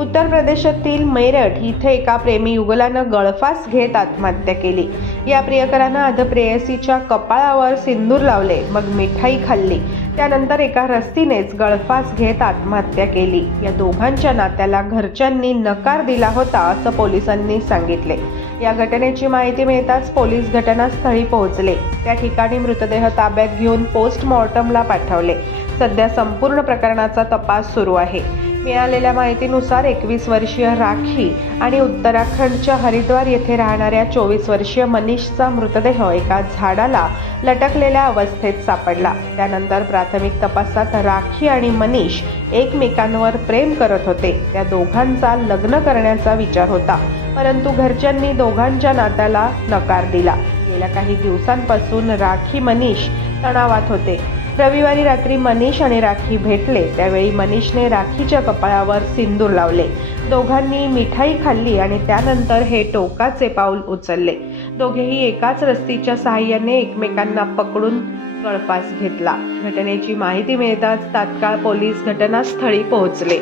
उत्तर प्रदेशातील मेरठ इथे एका प्रेमी युगलानं गळफास घेत आत्महत्या केली. या प्रियकरानं आध प्रेयसीच्या कपाळावर सिंदूर लावले मग मिठाई खाल्ली. त्यानंतर एका रस्तीनेच गळफास घेत आत्महत्या केली. या दोघांच्या नात्याला घरच्यांनी नकार दिला होता असं पोलिसांनी सांगितले. या घटनेची माहिती मिळताच पोलीस घटनास्थळी पोहोचले. त्या ठिकाणी मृतदेह ताब्यात घेऊन पोस्टमॉर्टमला पाठवले. सध्या संपूर्ण प्रकरणाचा तपास सुरू आहे. मिळालेल्या माहितीनुसार एकवीस वर्षीय राखी आणि उत्तराखंडच्या हरिद्वार येथे राहणाऱ्या चोवीस वर्षीय मनीषचा मृतदेह एका झाडाला लटकलेल्या अवस्थेत सापडला. त्यानंतर प्राथमिक तपासात राखी आणि मनीष एकमेकांवर प्रेम करत होते. त्या दोघांचा लग्न करण्याचा विचार होता परंतु घरच्यांनी दोघांच्या नात्याला नकार दिला. गेल्या काही दिवसांपासून राखी मनीष तणावात होते. रविवारी रात्री मनीष आणि राखी भेटले. त्यावेळी मनीषने राखीच्या कपाळावर सिंदूर लावले. दोघांनी मिठाई खाल्ली आणि त्यानंतर हे टोकाचे पाऊल उचलले. दोघेही एकाच रस्तीच्या सहाय्याने एकमेकांना पकडून गळफास घेतला. घटनेची माहिती मिळताच तात्काळ पोलीस घटनास्थळी पोहोचले.